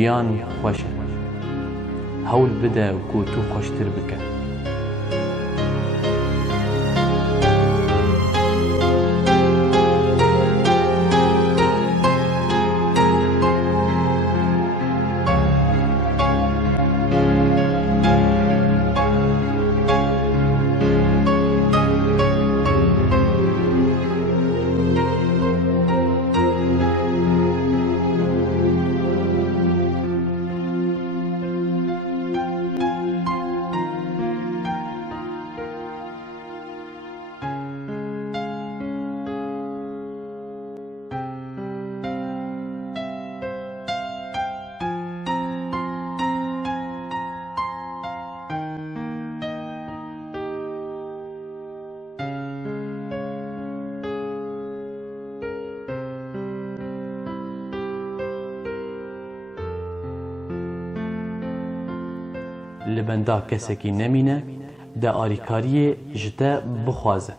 جیان خوشه هول بده کو تو خوشتر بکه لبندا کسکی نمینه ده آریکاری جته بخوازه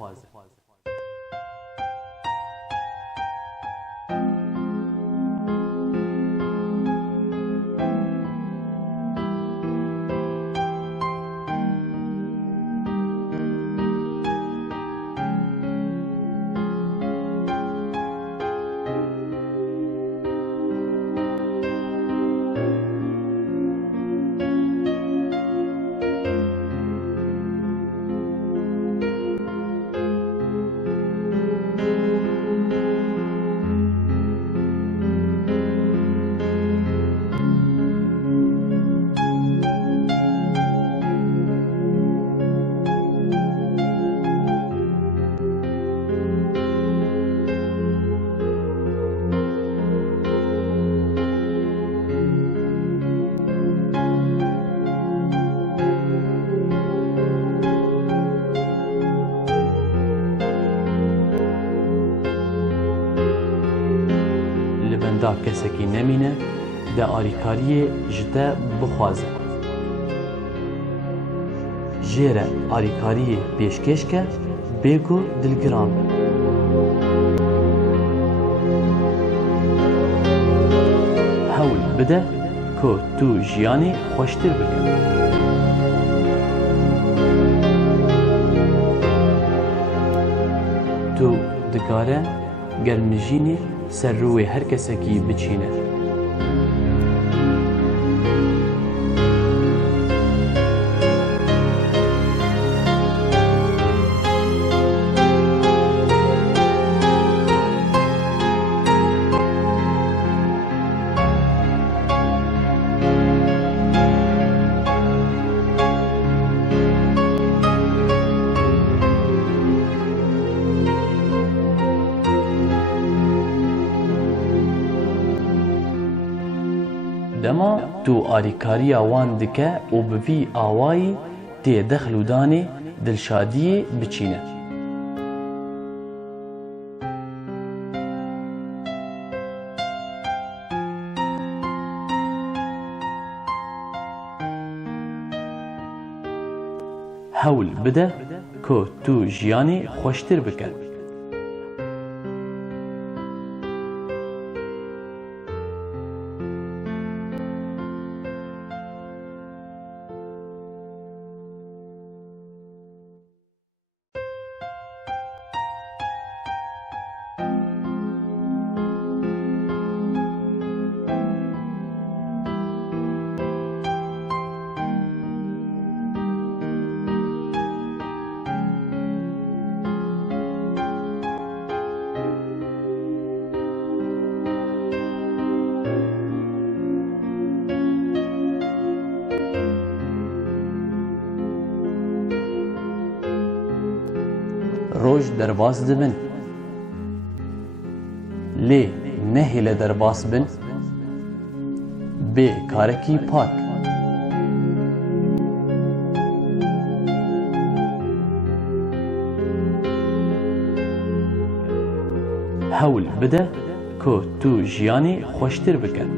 لبندا کسکی نمینه ده آریکاری جته بخوازه جیره آریکاری پیشکش که بگو دلگران به هول بده که تو جیانی خوشتر بکن تو دگاره گرمجینی سر روی هر کسکی بچینه دما تو آریکاری وان دکه و بوی آوایی تی دخل دانی دلشادی بچینه هول بده که تو جیانی خوشتر بکن روج درباس دبن لی نهیل درباس بن به کارکی پاک هول بده که تو جیانی خوشتر بکن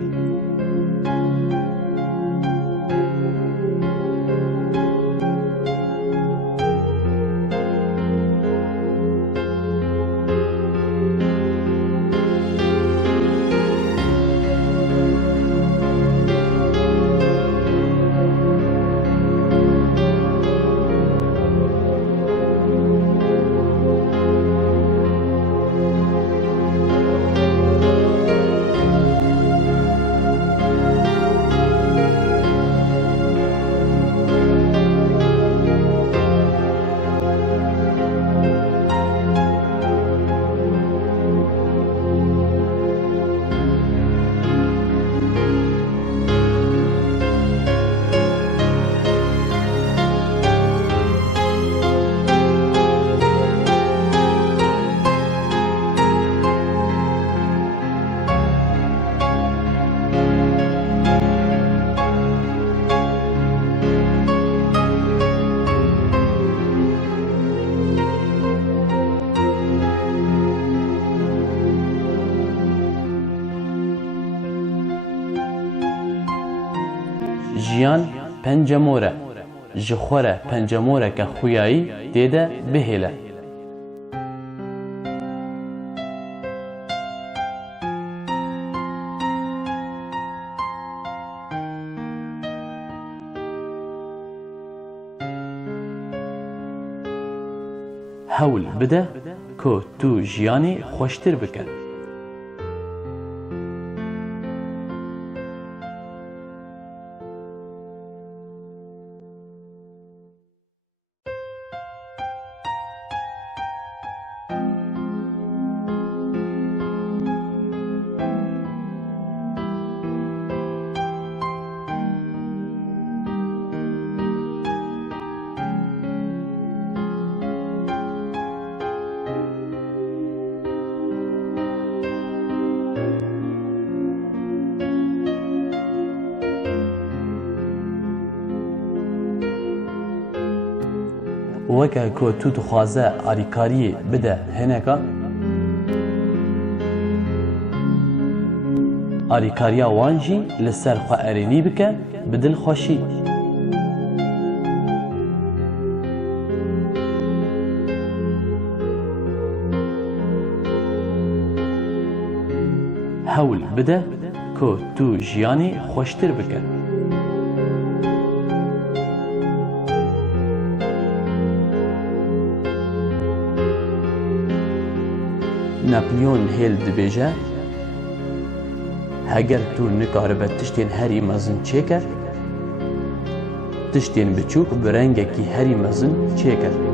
jiyan pencemor e, ji xwe re pencemoreke xuyayî tê de bihêle. Hewl bide ku tu jiyanê xweştir bike. Weke ku tu dixwaze alîkariyê bide hineka, alîkariya wan jî li ser xwe erênî bike bi dilxweşî. Hewl bide ku tu jiyanê xweştir bike. Napolyon hêl dibêje, heger tu nikaribe tiştên herî mezin çêker, tiştên biçûk bi rengekî herî mezin çêker.